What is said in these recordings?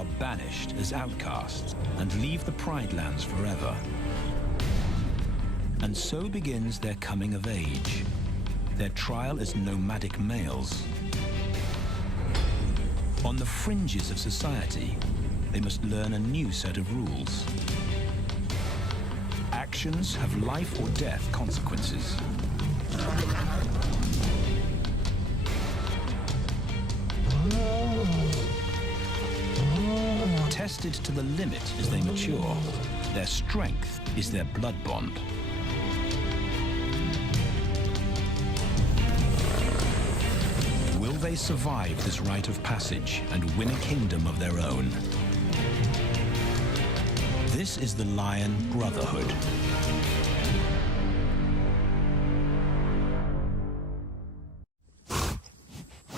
are banished as outcasts and leave the Pride Lands forever. And so begins their coming of age, their trial as nomadic males. On the fringes of society, they must learn a new set of rules. Actions have life or death consequences. Tested to the limit as they mature, their strength is their blood bond. Will they survive this rite of passage and win a kingdom of their own? This is the Lion Brotherhood.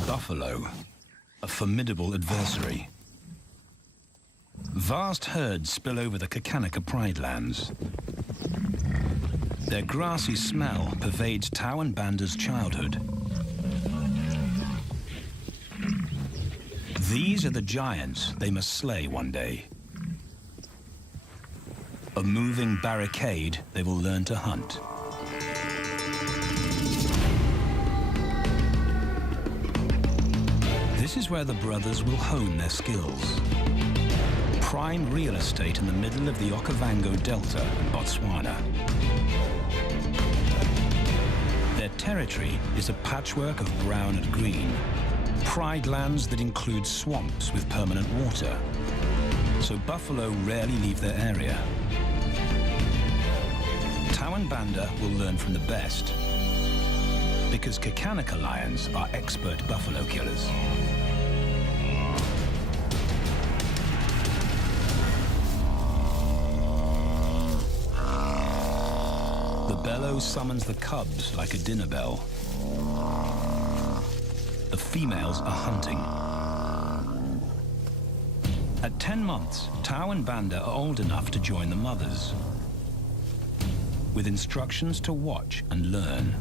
Buffalo, a formidable adversary. Vast herds spill over the Kakanika Pride Lands. Their grassy smell pervades Tawan Banda's childhood. These are the giants they must slay one day. A moving barricade they will learn to hunt. This is where the brothers will hone their skills. Prime real estate in the middle of the Okavango Delta in Botswana. Their territory is a patchwork of brown and green. Pride lands that include swamps with permanent water. So buffalo rarely leave their area. Tawan Banda will learn from the best, because Kakanika lions are expert buffalo killers. The bellow summons the cubs like a dinner bell. The females are hunting. At 10 months, Tawan Banda are old enough to join the mothers, with instructions to watch and learn.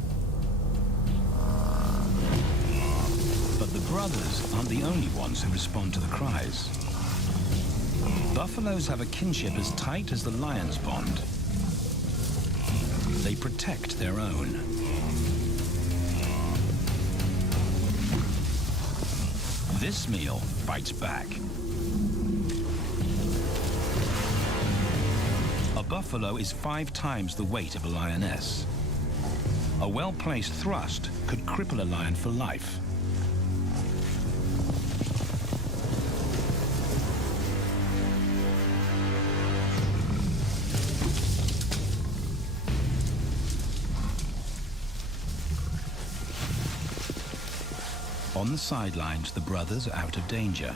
But the brothers aren't the only ones who respond to the cries. Buffaloes have a kinship as tight as the lion's bond. They protect their own. This meal fights back. A buffalo is 5 times the weight of a lioness. A well-placed thrust could cripple a lion for life. On the sidelines, the brothers are out of danger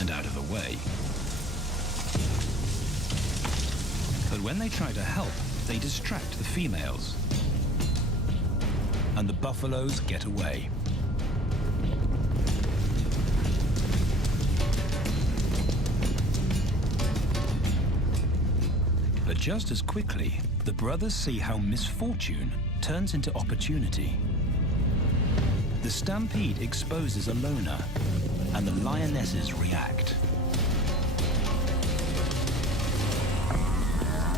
and out of the way. But when they try to help, they distract the females, and the buffaloes get away. But just as quickly, the brothers see how misfortune turns into opportunity. The stampede exposes a loner, and the lionesses react.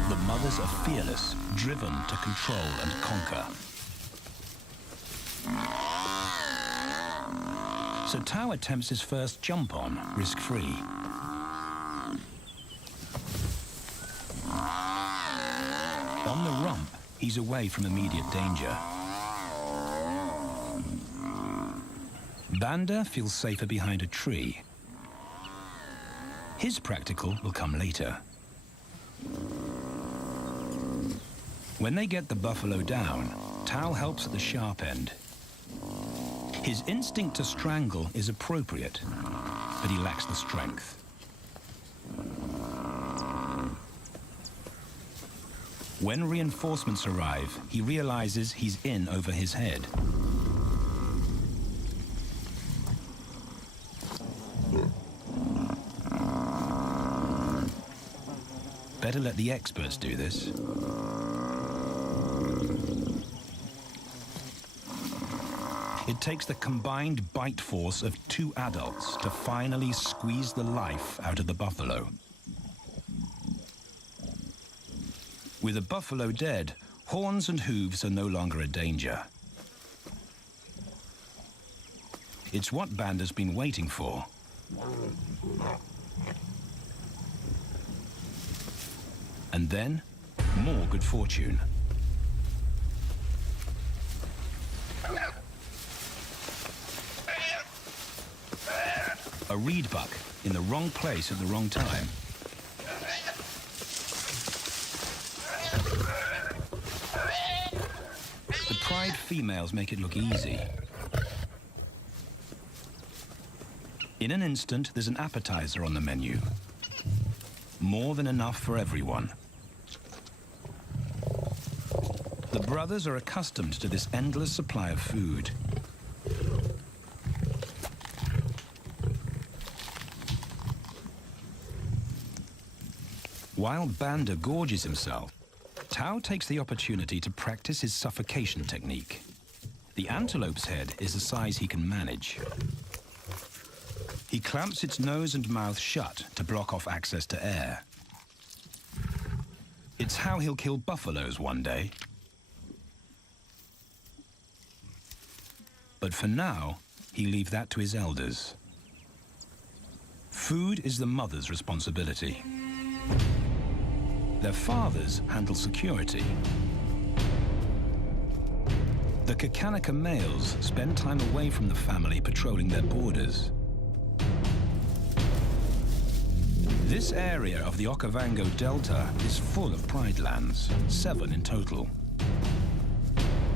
The mothers are fearless, driven to control and conquer. So Tau attempts his first jump on, risk-free. On the rump, he's away from immediate danger. Banda feels safer behind a tree. His practical will come later. When they get the buffalo down, Tau helps at the sharp end. His instinct to strangle is appropriate, but he lacks the strength. When reinforcements arrive, he realizes he's in over his head. Better let the experts do this. It takes the combined bite force of 2 adults to finally squeeze the life out of the buffalo. With the buffalo dead, horns and hooves are no longer a danger. It's what Banda's been waiting for. And then, more good fortune. A reed buck in the wrong place at the wrong time. The pride females make it look easy. In an instant, there's an appetizer on the menu. More than enough for everyone. The brothers are accustomed to this endless supply of food. While Banda gorges himself, Tao takes the opportunity to practice his suffocation technique. The antelope's head is a size he can manage. He clamps its nose and mouth shut to block off access to air. It's how he'll kill buffaloes one day. But for now, he leaves that to his elders. Food is the mother's responsibility. Their fathers handle security. The Kakanika males spend time away from the family patrolling their borders. This area of the Okavango Delta is full of pride lands, 7 in total.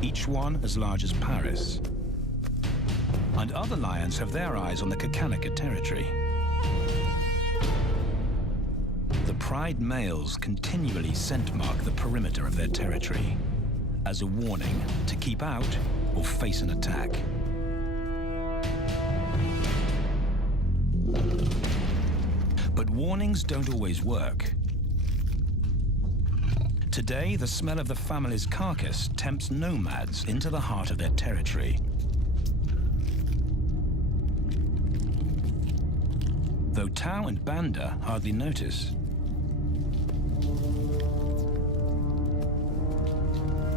Each one as large as Paris. And other lions have their eyes on the Kakanika territory. The pride males continually scent mark the perimeter of their territory as a warning to keep out or face an attack. But warnings don't always work. Today, the smell of the family's carcass tempts nomads into the heart of their territory. Though Tao and Banda hardly notice.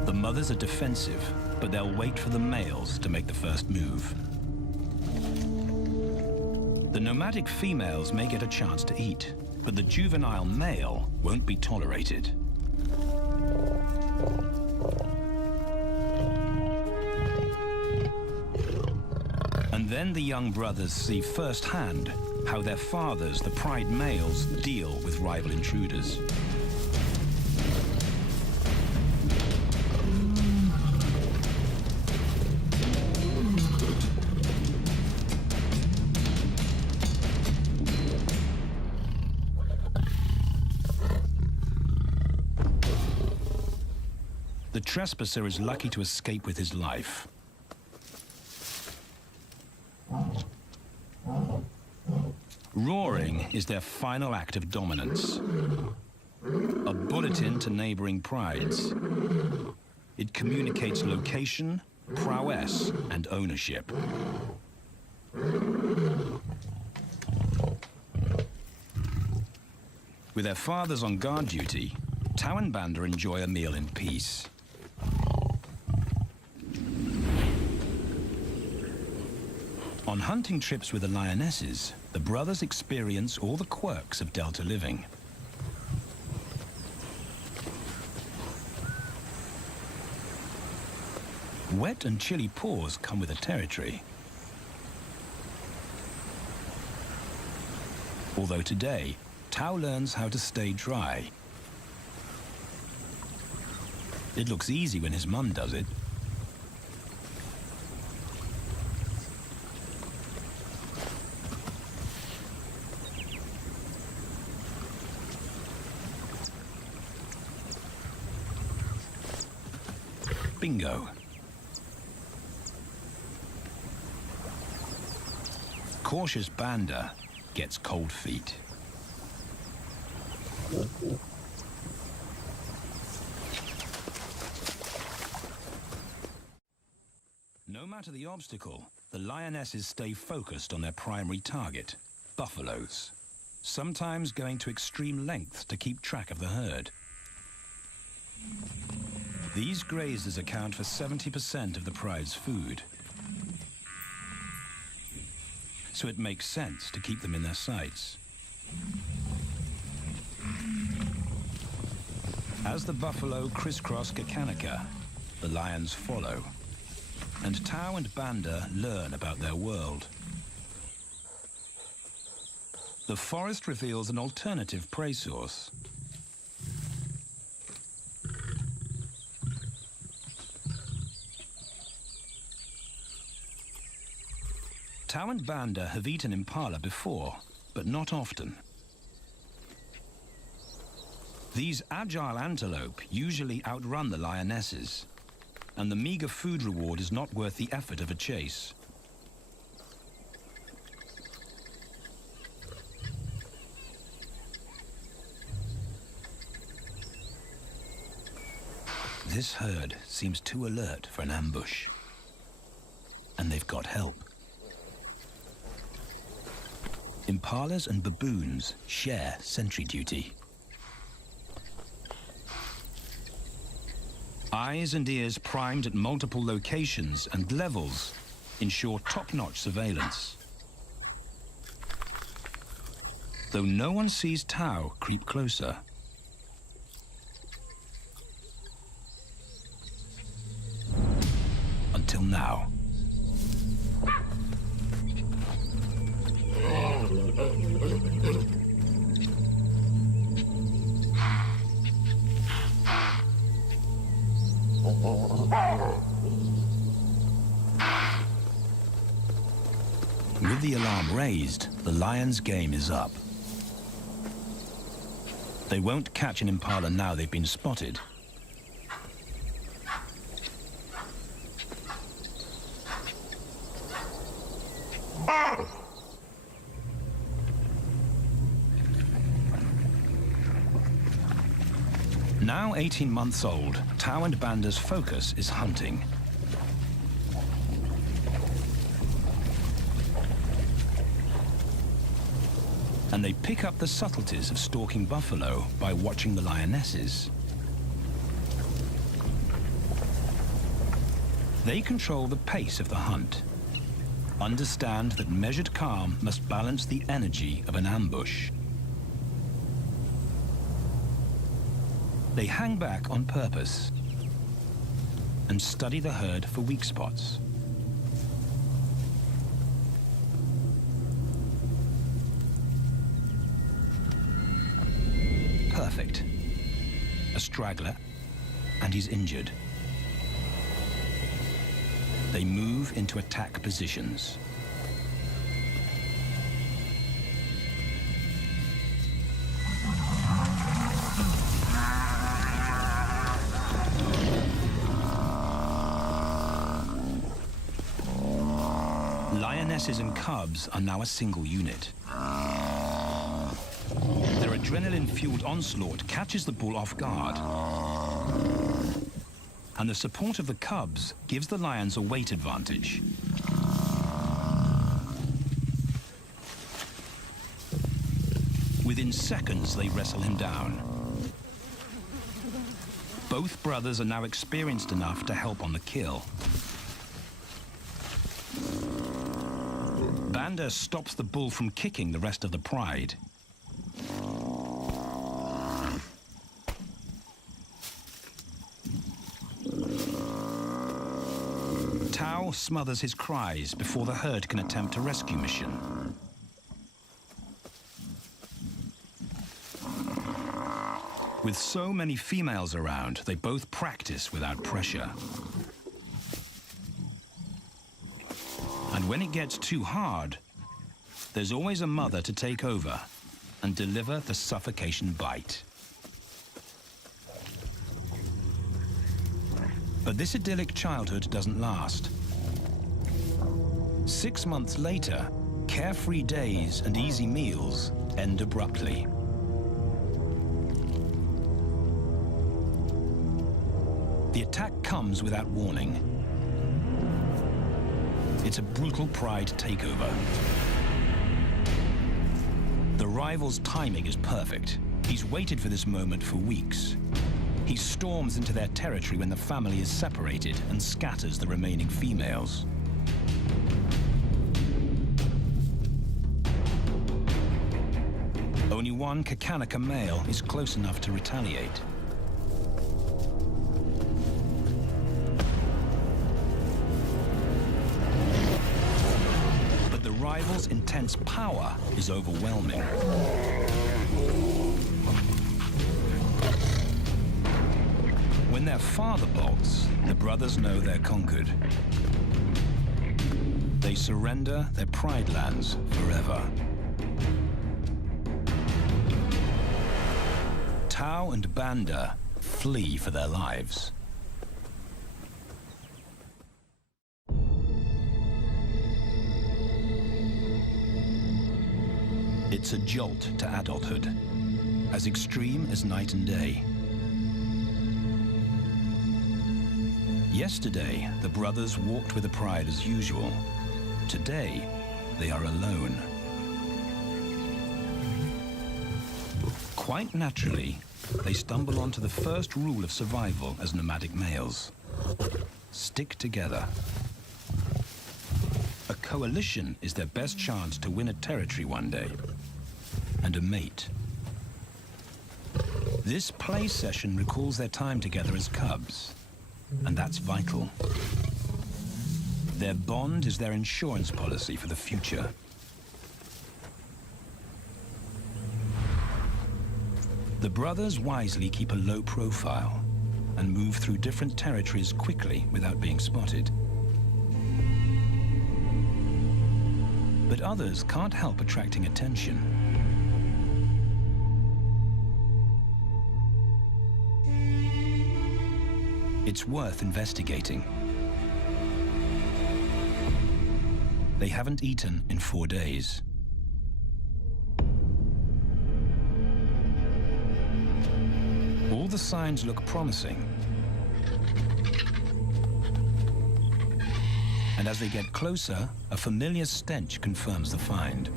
The mothers are defensive, but they'll wait for the males to make the first move. The nomadic females may get a chance to eat, but the juvenile male won't be tolerated. And then the young brothers see firsthand how their fathers, the pride males, deal with rival intruders. The trespasser is lucky to escape with his life. Roaring is their final act of dominance. A bulletin to neighboring prides. It communicates location, prowess, and ownership. With their fathers on guard duty, Tao and Banda enjoy a meal in peace. On hunting trips with the lionesses, the brothers experience all the quirks of Delta living. Wet and chilly paws come with the territory. Although today, Tao learns how to stay dry. It looks easy when his mum does it. Bingo. Cautious Banda gets cold feet. No matter matter the obstacle, the lionesses stay focused on their primary target, buffaloes, sometimes going to extreme lengths to keep track of the herd. These grazers account for 70% of the pride's food, so it makes sense to keep them in their sights. As the buffalo crisscross Kakanika, the lions follow, and Tao and Banda learn about their world. The forest reveals an alternative prey source. Tao and Banda have eaten impala before, but not often. These agile antelope usually outrun the lionesses, and the meager food reward is not worth the effort of a chase. This herd seems too alert for an ambush, and they've got help. Impalas and baboons share sentry duty. Eyes and ears primed at multiple locations and levels ensure top-notch surveillance. Though no one sees Tao creep closer. Until now. With the alarm raised, the lions' game is up. They won't catch an impala now they've been spotted. Now 18 months old, Tao and Banda's focus is hunting. And they pick up the subtleties of stalking buffalo by watching the lionesses. They control the pace of the hunt, understand that measured calm must balance the energy of an ambush. They hang back on purpose and study the herd for weak spots. Perfect. A straggler, and he's injured. They move into attack positions. Lionesses and cubs are now a single unit. Their adrenaline-fueled onslaught catches the bull off guard. And the support of the cubs gives the lions a weight advantage. Within seconds, they wrestle him down. Both brothers are now experienced enough to help on the kill. Banda stops the bull from kicking the rest of the pride. Tao smothers his cries before the herd can attempt a rescue mission. With so many females around, they both practice without pressure. And when it gets too hard, there's always a mother to take over and deliver the suffocation bite. But this idyllic childhood doesn't last. 6 months later, carefree days and easy meals end abruptly. The attack comes without warning. It's a brutal Pride takeover. The rival's timing is perfect. He's waited for this moment for weeks. He storms into their territory when the family is separated and scatters the remaining females. Only one Kakanika male is close enough to retaliate. But the rival's intense power is overwhelming. When their father bolts, the brothers know they're conquered. They surrender their Pride lands forever. Tau and Banda flee for their lives. It's a jolt to adulthood, as extreme as night and day. Yesterday, the brothers walked with the Pride as usual. Today, they are alone. Quite naturally, they stumble onto the first rule of survival as nomadic males. Stick together. A coalition is their best chance to win a territory one day, and a mate. This play session recalls their time together as cubs, and that's vital. Their bond is their insurance policy for the future. The brothers wisely keep a low profile and move through different territories quickly without being spotted. But others can't help attracting attention. It's worth investigating. They haven't eaten in 4 days. All the signs look promising. And as they get closer, a familiar stench confirms the find.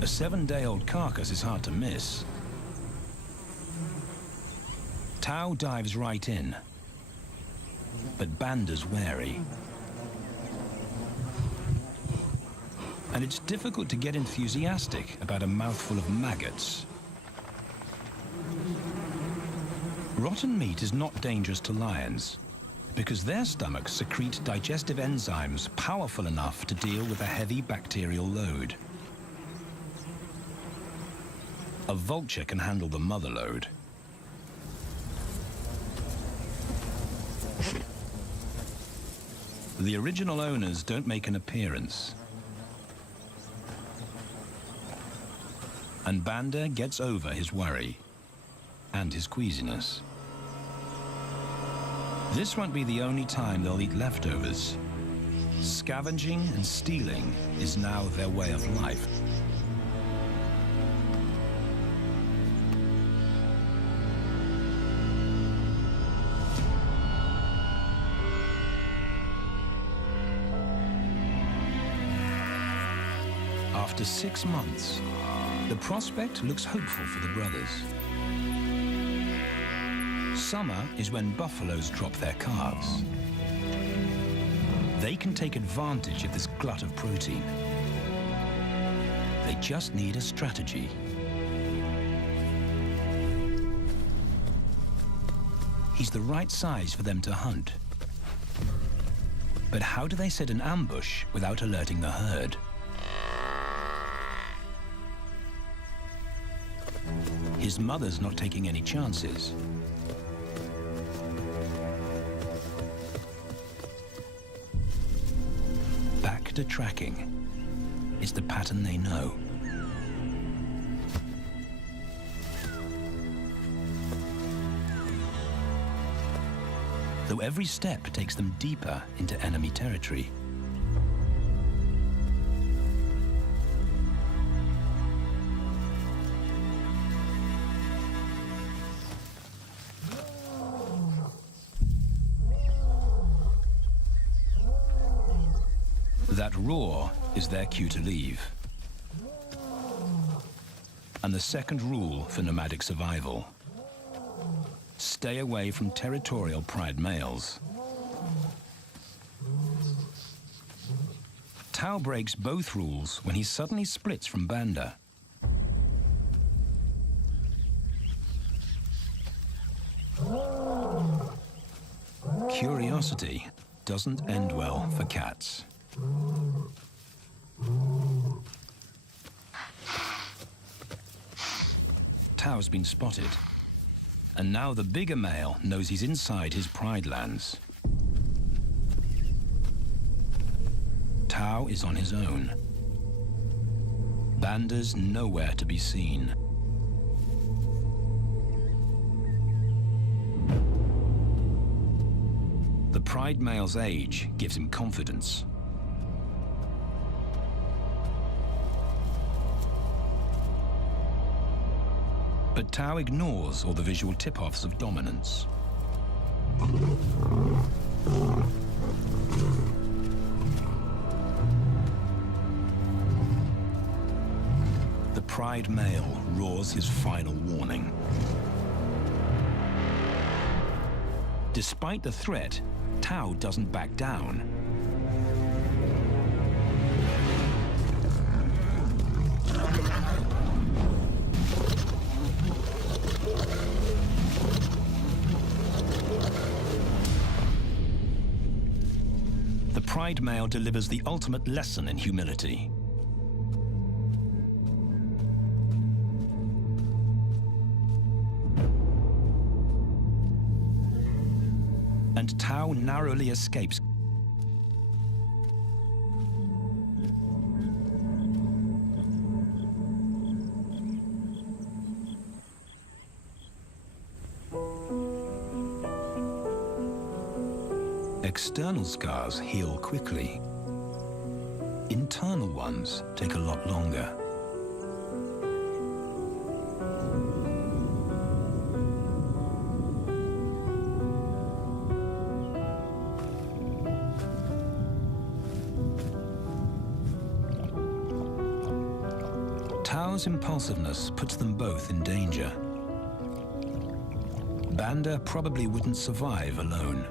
A 7-day-old carcass is hard to miss. Tau dives right in, but Banda's wary. And it's difficult to get enthusiastic about a mouthful of maggots. Rotten meat is not dangerous to lions, because their stomachs secrete digestive enzymes powerful enough to deal with a heavy bacterial load. A vulture can handle the mother load. The original owners don't make an appearance. And Banda gets over his worry and his queasiness. This won't be the only time they'll eat leftovers. Scavenging and stealing is now their way of life. After 6 months, the prospect looks hopeful for the brothers. Summer is when buffaloes drop their calves. They can take advantage of this glut of protein. They just need a strategy. He's the right size for them to hunt. But how do they set an ambush without alerting the herd? His mother's not taking any chances. Back to tracking. It's the pattern they know. Though every step takes them deeper into enemy territory. That roar is their cue to leave. And the second rule for nomadic survival: stay away from territorial pride males. Tao breaks both rules when he suddenly splits from Banda. Curiosity doesn't end well for cats. Tao's been spotted, and now the bigger male knows he's inside his pride lands. Tao is on his own. Banda's nowhere to be seen. The pride male's age gives him confidence. But Tao ignores all the visual tip-offs of dominance. The pride male roars his final warning. Despite the threat, Tao doesn't back down. The pride male delivers the ultimate lesson in humility. And Tao narrowly escapes. External scars heal quickly. Internal ones take a lot longer. Tao's impulsiveness puts them both in danger. Banda probably wouldn't survive alone.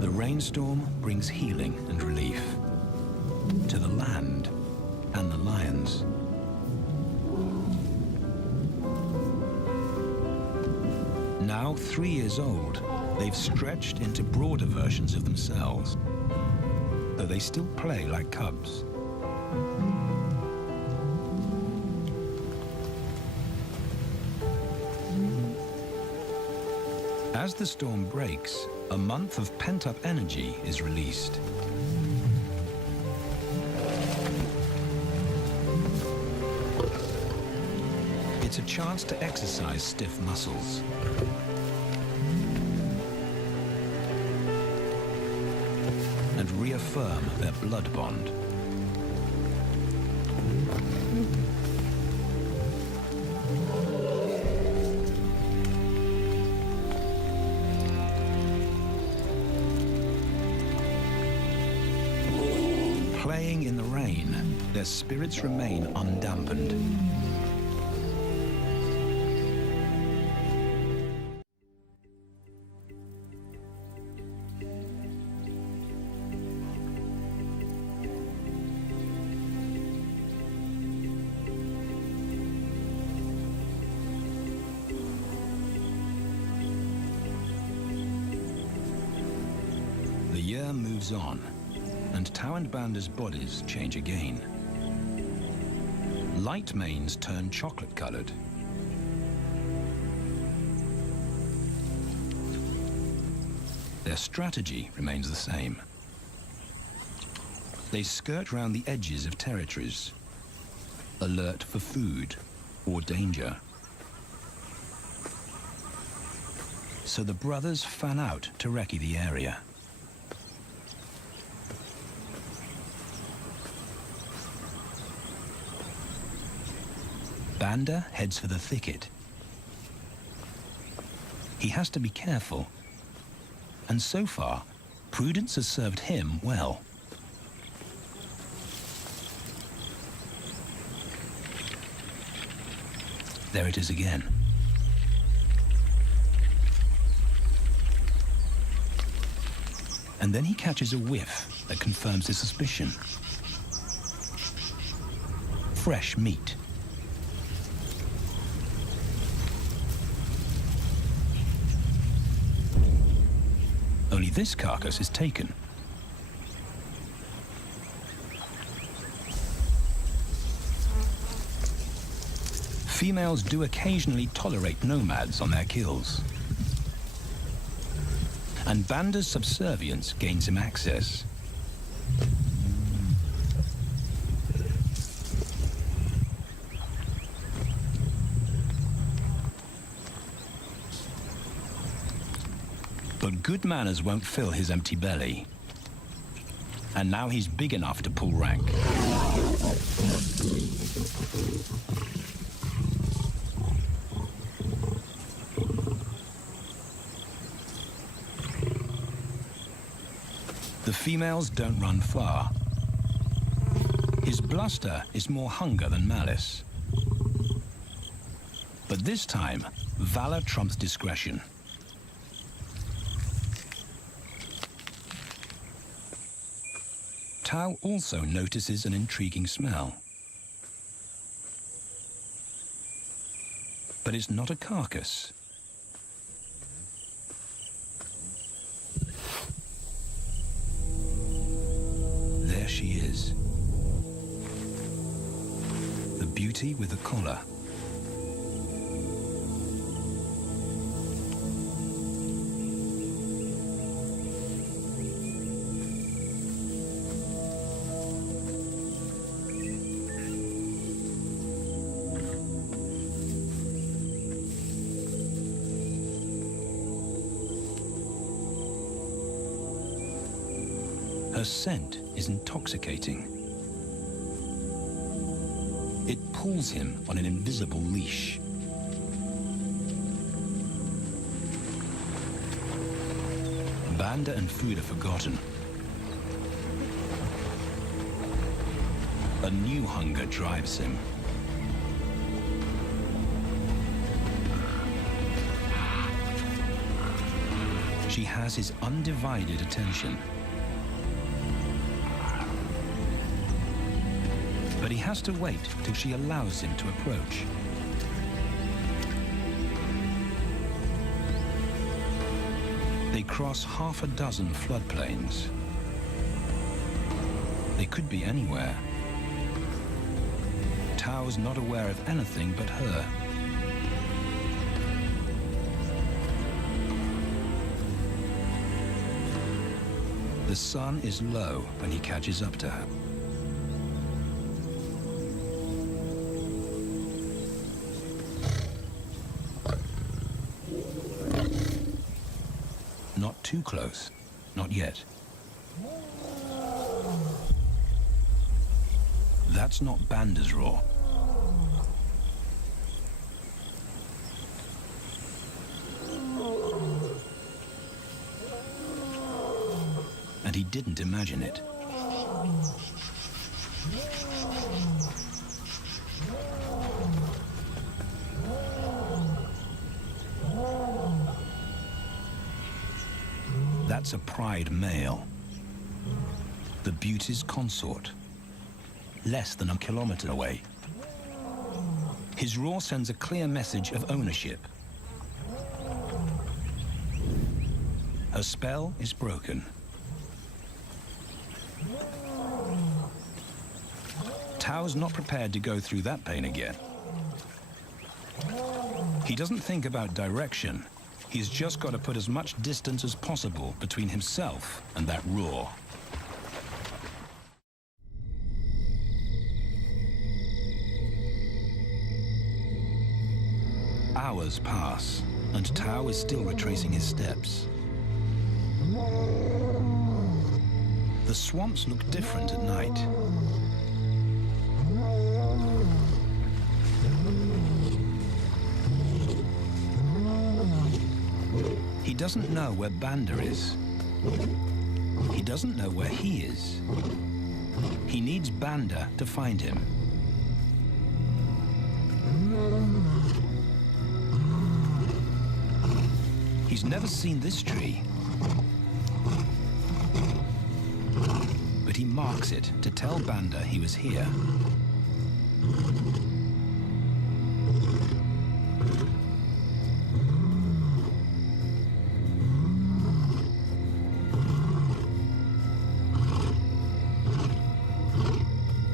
The rainstorm brings healing and relief to the land and the lions. Now 3 years old, they've stretched into broader versions of themselves, though they still play like cubs. As the storm breaks, a month of pent-up energy is released. It's a chance to exercise stiff muscles. And reaffirm their blood bond. Playing in the rain, their spirits remain undampened. The year moves on, and Tao and Banda's bodies change again. Light manes turn chocolate-colored. Their strategy remains the same. They skirt round the edges of territories, alert for food or danger. So the brothers fan out to recce the area. Banda heads for the thicket. He has to be careful. And so far, prudence has served him well. There it is again. And then he catches a whiff that confirms his suspicion. Fresh meat. Only this carcass is taken. Females do occasionally tolerate nomads on their kills. And Banda's subservience gains him access. But good manners won't fill his empty belly. And now he's big enough to pull rank. The females don't run far. His bluster is more hunger than malice. But this time, valor trumps discretion. Tao also notices an intriguing smell. But it's not a carcass. There she is. The beauty with the collar. Her scent is intoxicating. It pulls him on an invisible leash. Banda and food are forgotten. A new hunger drives him. She has his undivided attention. But he has to wait till she allows him to approach. They cross half a dozen floodplains. They could be anywhere. Tao's not aware of anything but her. The sun is low when he catches up to her. Not too close, not yet. That's not Banda's roar. And he didn't imagine it. That's a pride male. The beauty's consort. Less than a kilometer away. His roar sends a clear message of ownership. Her spell is broken. Tao's not prepared to go through that pain again. He doesn't think about direction. He's just got to put as much distance as possible between himself and that roar. Hours pass, and Tao is still retracing his steps. The swamps look different at night. He doesn't know where Banda is. He doesn't know where he is. He needs Banda to find him. He's never seen this tree, but he marks it to tell Banda he was here.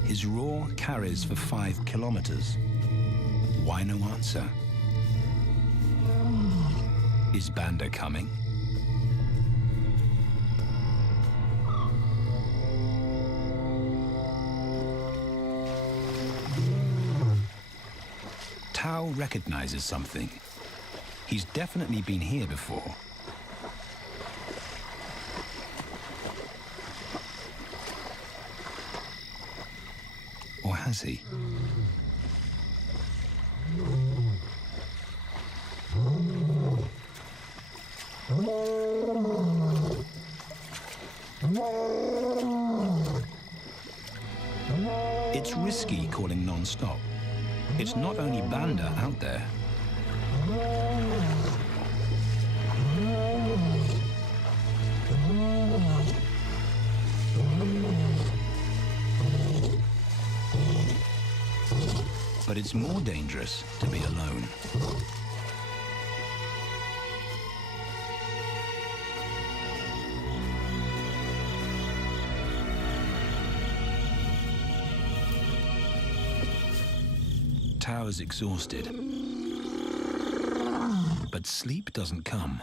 His roar carries for 5 kilometers. Why no answer? Is Banda coming? Tao recognizes something. He's definitely been here before. Or has he? It's risky calling non-stop. It's not only Banda out there. But it's more dangerous to be alone. Tao is exhausted, but sleep doesn't come.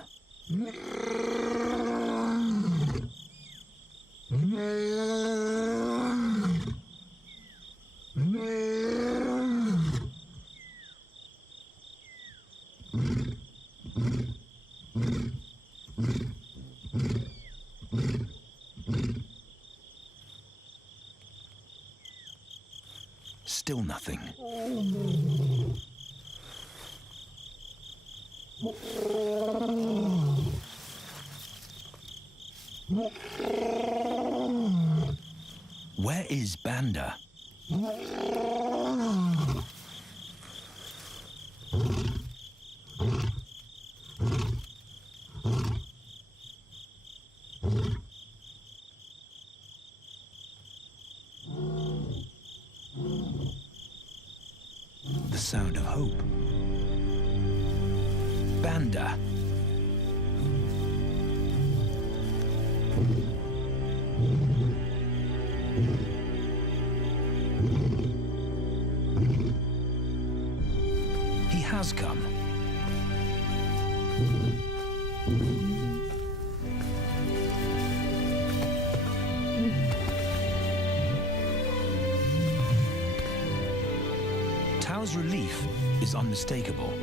Still nothing. Where is Banda? The sound of hope. Banda. He has come. Tao's relief is unmistakable.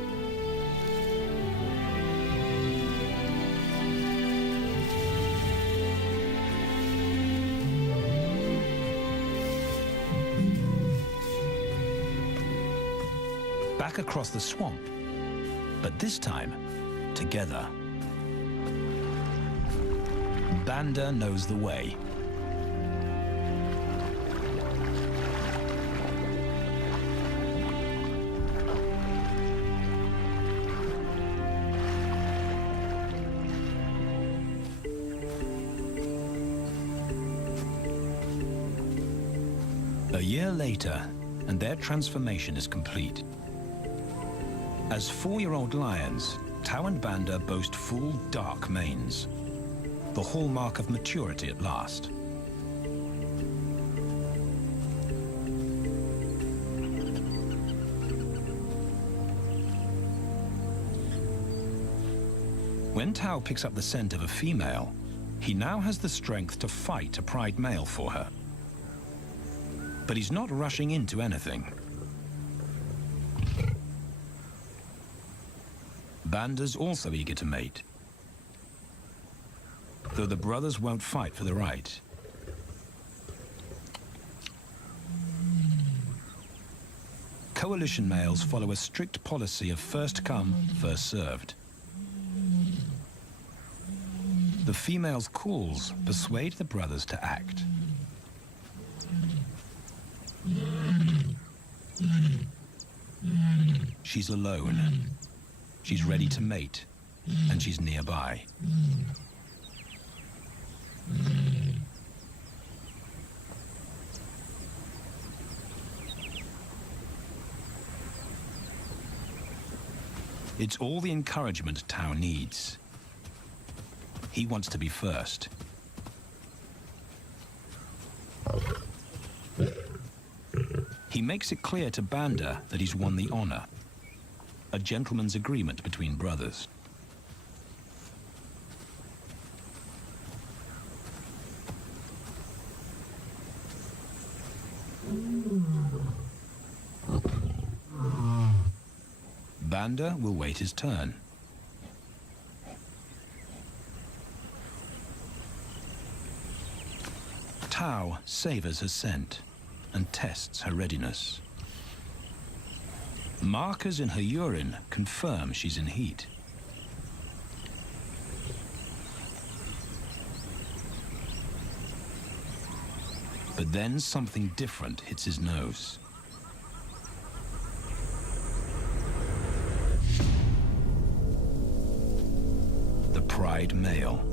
Back across the swamp, but this time, together. Banda knows the way. A year later, and their transformation is complete. As 4-year-old lions, Tao and Banda boast full, dark manes, the hallmark of maturity at last. When Tao picks up the scent of a female, he now has the strength to fight a pride male for her. But he's not rushing into anything. Banda's also eager to mate, though the brothers won't fight for the right. Coalition males follow a strict policy of first come, first served. The female's calls persuade the brothers to act. She's alone. She's ready to mate, and she's nearby. It's all the encouragement Tao needs. He wants to be first. He makes it clear to Banda that he's won the honor, a gentleman's agreement between brothers. Banda will wait his turn. Tao savors her scent and tests her readiness. Markers in her urine confirm she's in heat. But then something different hits his nose. The Pride male.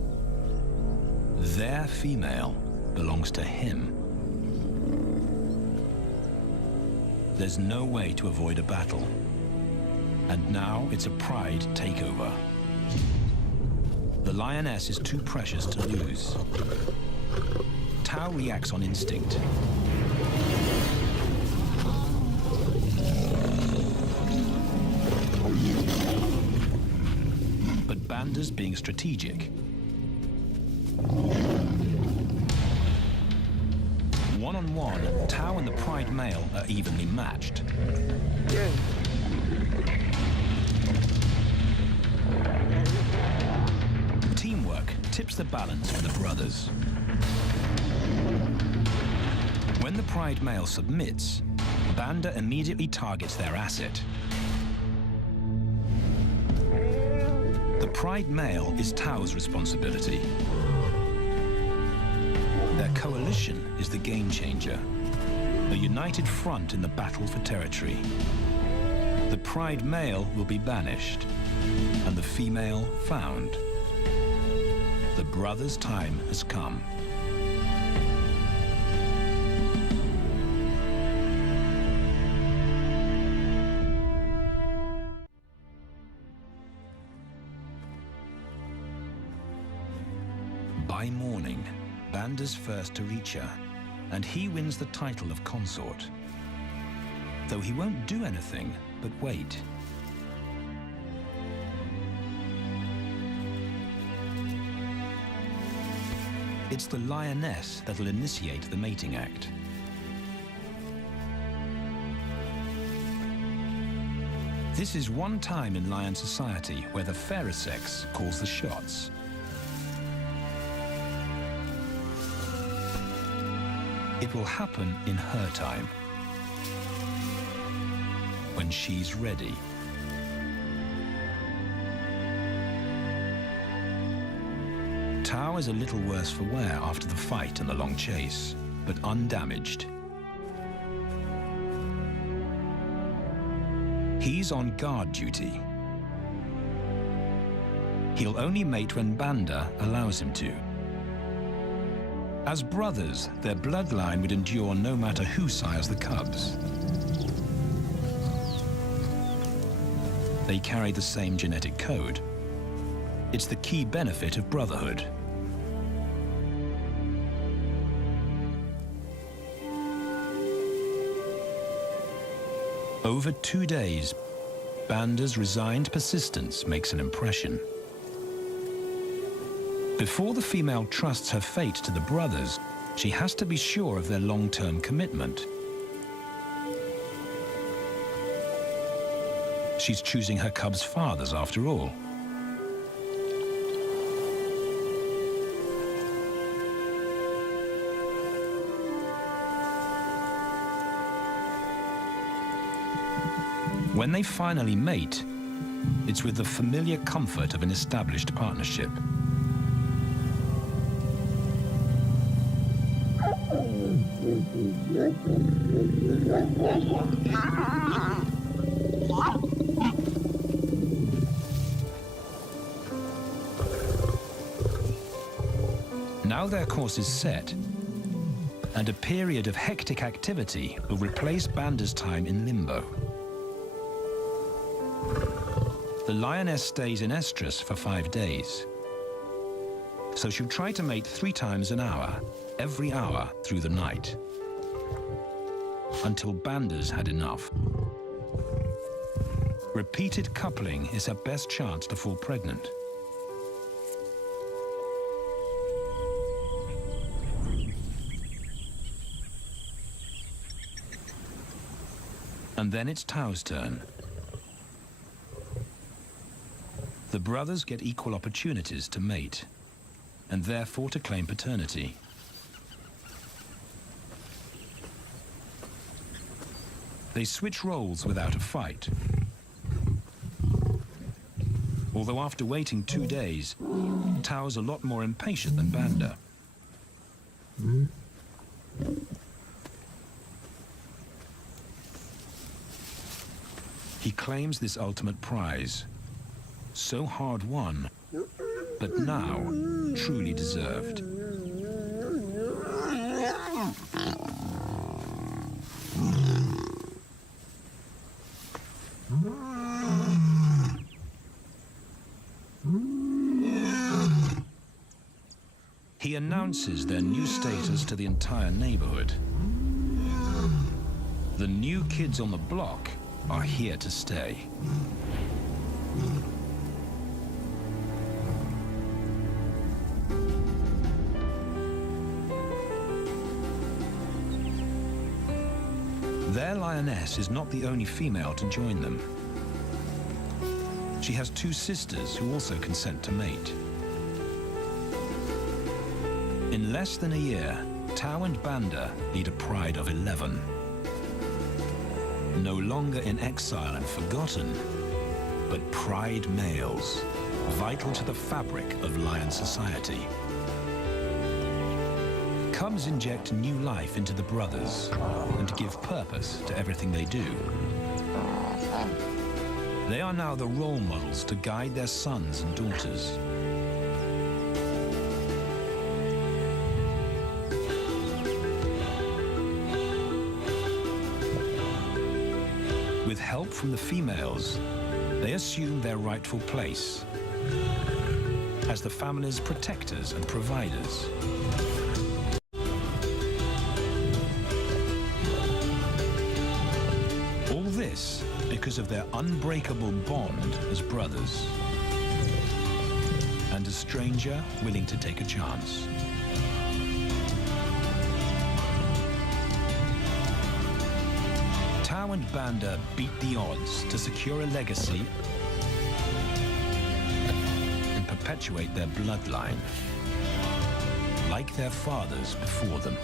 Their female belongs to him. There's no way to avoid a battle. And now it's a Pride takeover. The lioness is too precious to lose. Tao reacts on instinct. But Banda's being strategic. One-on-one, Tao and the Pride male are evenly matched. Teamwork tips the balance for the brothers. When the Pride male submits, Banda immediately targets their asset. The Pride male is Tao's responsibility. Their coalition is the game changer, a united front in the battle for territory. The Pride male will be banished, and the female found. The brothers' time has come. By morning, Banda's first to reach her, and he wins the title of consort. Though he won't do anything but wait. It's the lioness that'll initiate the mating act. This is one time in lion society where the fairer sex calls the shots. It will happen in her time, when she's ready. Tao is a little worse for wear after the fight and the long chase, but undamaged. He's on guard duty. He'll only mate when Banda allows him to. As brothers, their bloodline would endure no matter who sires the cubs. They carry the same genetic code. It's the key benefit of brotherhood. Over 2 days, Banda's resigned persistence makes an impression. Before the female trusts her fate to the brothers, she has to be sure of their long-term commitment. She's choosing her cubs' fathers after all. When they finally mate, it's with the familiar comfort of an established partnership. Now their course is set, and a period of hectic activity will replace Banda's time in limbo. The lioness stays in estrus for 5 days, so she'll try to mate 3 times an hour, every hour through the night, until Banda's had enough. Repeated coupling is her best chance to fall pregnant. And then it's Tau's turn. The brothers get equal opportunities to mate, and therefore to claim paternity. They switch roles without a fight. Although after waiting 2 days, Tau's a lot more impatient than Banda. He claims this ultimate prize, so hard won, but now truly deserved. He announces their new status to the entire neighborhood. The new kids on the block are here to stay. Their lioness is not the only female to join them. She has 2 sisters who also consent to mate. In less than a year, Tau and Banda lead a pride of 11. No longer in exile and forgotten, but pride males, vital to the fabric of lion society. Cubs inject new life into the brothers and give purpose to everything they do. They are now the role models to guide their sons and daughters. With help from the females, they assume their rightful place as the family's protectors and providers. All this because of their unbreakable bond as brothers, and a stranger willing to take a chance. Tau and Banda beat the odds to secure a legacy and perpetuate their bloodline, like their fathers before them.